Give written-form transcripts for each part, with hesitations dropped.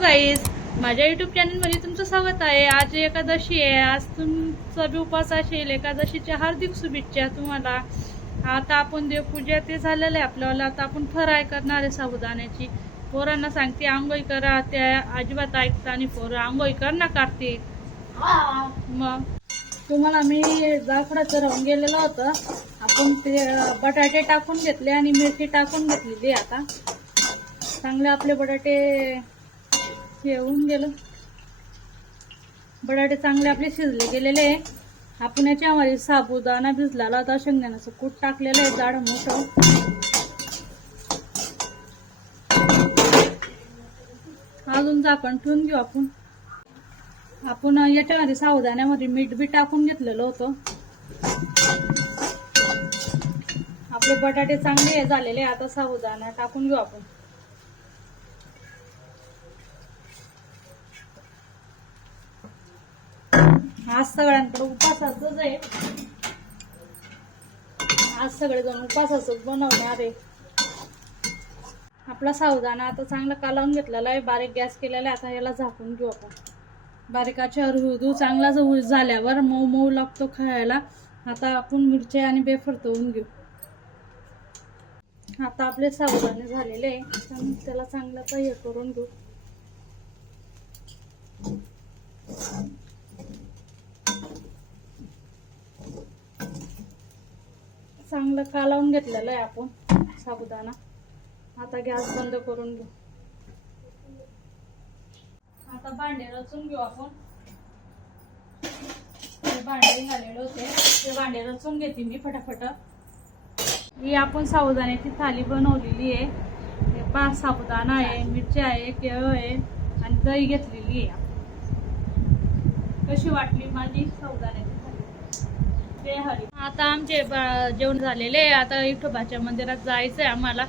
Guys, माझ्या YouTube चॅनलमध्ये तुमचं स्वागत आहे। आज एकादशी आहे, आज तुमचा बी उपवास असेल। एकादशीच्या हार्दिक शुभेच्छा तुम्हाला। आता आपण देवपूजा ते झालेलं आहे आपल्याला। आता आपण फराळ करणार आहे साबुदाण्याची। पोरांना सांगते आंघोळी करा, त्या अजिबात ऐकता आणि पोरं आंघोळी कर ना कार्तिक। मग तुम्हाला मी जायफळाचं राहून गेलेलं होतं। आपण ते बटाटे टाकून घेतले आणि मिरची टाकून घेतलेली। आता चांगले आपले बटाटे हे होऊन गेलं, बटाटे चांगले आपले शिजले गेलेले आहे। आपण याच्यामध्ये साबुदाणा भिजलेला होता, शेंगदाण्याचं कूट टाकलेलं आहे जाड मोठं। अजून झाकण ठेवून घेऊ आपण। आपण याच्यामध्ये साबुदाण्यामध्ये मीठ बी टाकून घेतलेलं होतं। आपले बटाटे चांगले झालेले, आता साबुदाणा टाकून घेऊ आपण। आज सगळ्यांकडे उपासाचंच आहे, आज सगळेजण उपासाचंच बनवणार आहे। आपला साबुदाणा आता चांगला कालवून घेतलेला आहे, बारीक गॅस केलेला आहे। आता याला झाकून घेऊ आपण। बारीकाच्यावर होऊ चांगला जो झाल्यावर मऊ मऊ लागतो खायला। आता आपण मिरची आणि बेफर तळून घेऊ। आता आपले साबुदाणे झालेले आहे, त्याला चांगलं हे करून घेऊ। चांगलं कालवून घेतलेलं आहे आपण साबुदाणा। आता गॅस बंद करून घेऊ। आता भांडे रचून घेऊ आपण। भांडे झालेले होते, ते भांडे रचून घेते मी फटाफट। ही आपण साबुदाण्याची थाली बनवलेली आहे। हे 5 साबुदाणा आहे, मिरची आहे, केळ आहे आणि दही घेतलेली आहे। कशी वाटली माझी साबुदाण्याची थाली? जय हरी। आता आमचे जेवण झालेले आहे। आता विठोबाच्या मंदिरात जायचंय आम्हाला।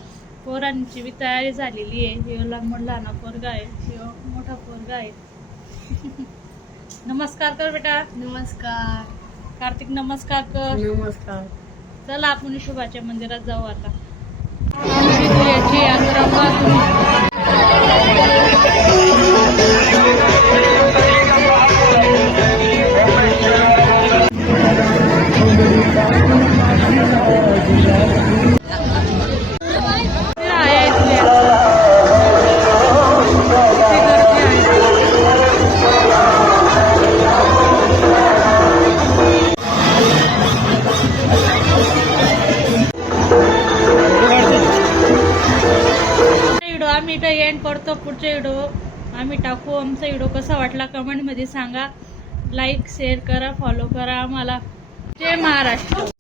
पोरांची बी तयारी झालेली आहे। हे लहान पोरगा आहे, हे मोठा पोरगा आहे। नमस्कार कर बेटा। नमस्कार कार्तिक, नमस्कार कर। नमस्कार। चला आपण विठोबाच्या मंदिरात जाऊ आता। आम्ही इथं एंड करतो। पुढचा व्हिडिओ आम्ही टाकू। आमचा व्हिडिओ कसा वाटला कमेंट मध्ये सांगा। लाईक शेअर करा, फॉलो करा आम्हाला। जय महाराष्ट्र।